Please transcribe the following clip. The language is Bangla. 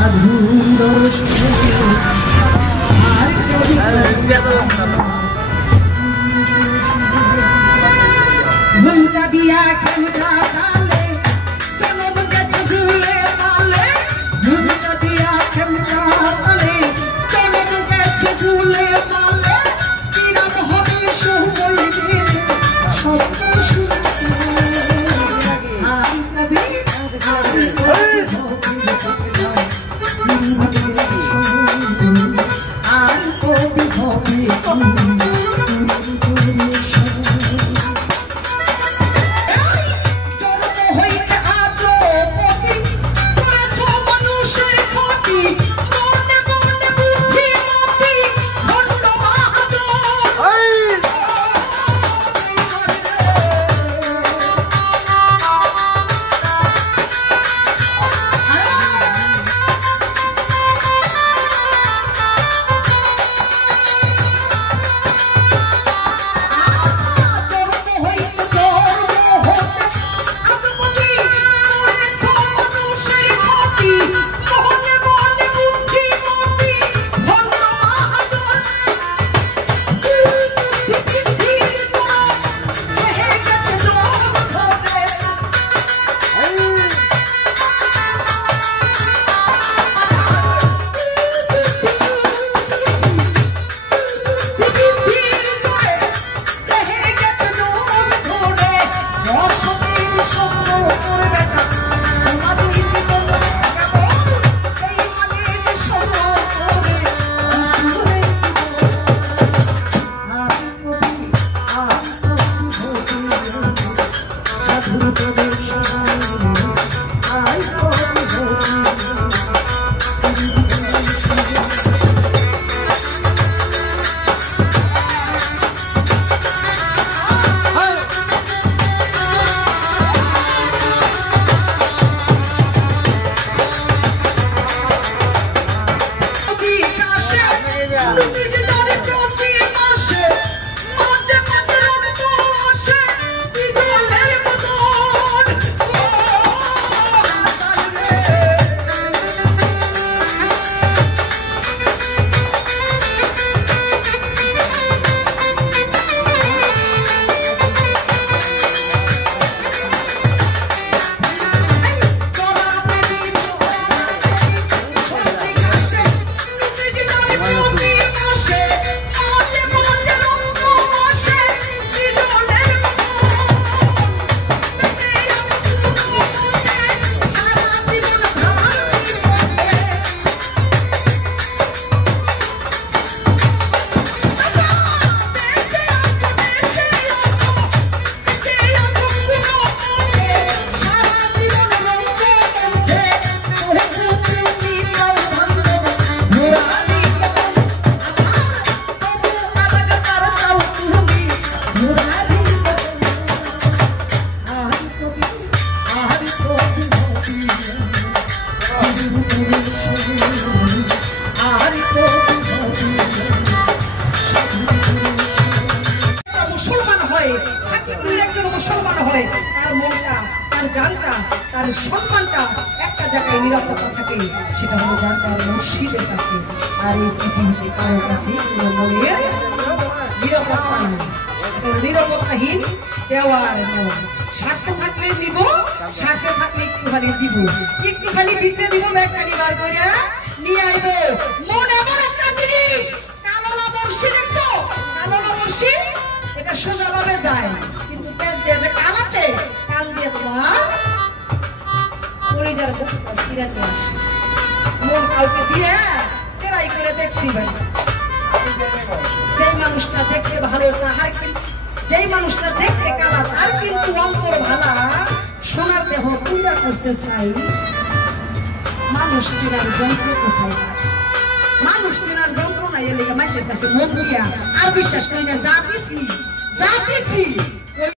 সাধু দর্শন ঘুমটা দিয়া খেমটা তালে জনম গেছে ভুলে পালে ঘুমটা দিয়া খেমটা তালে জনম গেছে ভুলে পালে কিরাম হবে সময় দিন স্বপ্ন শুনতে আই কবি আর কবি হবে মুসলমান হয় তার মনটা তার জানটা তার সম্মানটা একটা জায়গায় নিরাপত্তা থাকে, সেটা হলো যার যার মুর্শিদের কাছে। আর এই পৃথিবীতে কারোর কাছে মনের নিরাপত্তা নেই, নিরাপত্তাহীন দেওয়ার নেওয়া। স্বার্থ থাকলে দিব, স্বার্থ থাকলে একটুখানি দিব, একটুখানি ভিতরে দিব, ব্যাগখানি বার করে নিয়ে আইব। মন এমন একটা জিনিস, কালোলা বর্ষি দেখছো? কালোলা বর্ষি এটা সোজাভাবে যায়, কিন্তু পেট দিয়ে যে কান আছে, কান দিয়ে তোমার পরিজার মুখটা ছিঁড়াতে আসে। মন কাউকে দিয়ে তেরাই করে দেখছি ভাই। যেই মানুষটা দেখতে ভালো তাহার কিন্তু, যেই মানুষটা দেখতে কালা তার কিন্তু অন্তর ভালা, সোনার দেহ পূজা করছে চাই। মানুষ তিনার যন্ত্র কোথায়? মানুষ তিনার যন্ত্র নাই, এর লেগে মানুষের কাছে মন দিয়া আর বিশ্বাস করি না। যা দিছি